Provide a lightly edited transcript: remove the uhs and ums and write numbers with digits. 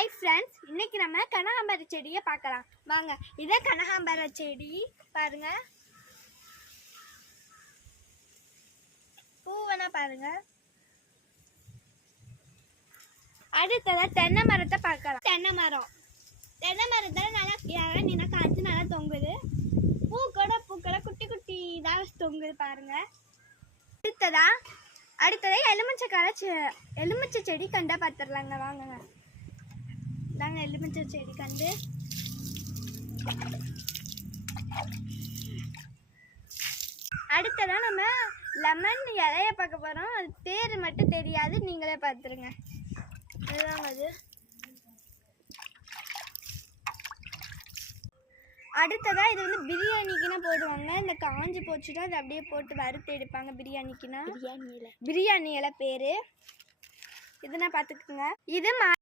Hi friends, இன்னைக்கு நம்ம கனகாம்பர செடியை பார்க்கலாம் வாங்க. இதே கனகாம்பர செடி பாருங்க, பூவனா பாருங்க. அடுத்ததா தென்னை மரத்தை பார்க்கலாம். தென்னை மரத்தில் நல்லா இறங்கினா காய்ச்சி நல்லா தொங்குது. பூக்களை குட்டி குட்டி இதாக தொங்குது பாருங்க. அடுத்ததா எலுமிச்சை செடி கண்டா பார்த்துடலாங்க வாங்க. தாங்க எலுமிச்சை செடி கண்டு. அடுத்ததான் நம்ம லெமன் இலைய பார்க்க போறோம். அது பேர் மட்டும் தெரியாது, நீங்களே பார்த்துருங்க. அதுதாங்க அது. அடுத்ததா இது வந்து பிரியாணிக்குன்னா போடுவாங்க. இந்த காஞ்சி போச்சுன்னா அது அப்படியே போட்டு வறுத்து எடுப்பாங்க பிரியாணிக்குன்னா. பிரியாணி இலை பேரு. இதுனா பார்த்துக்குங்க. இது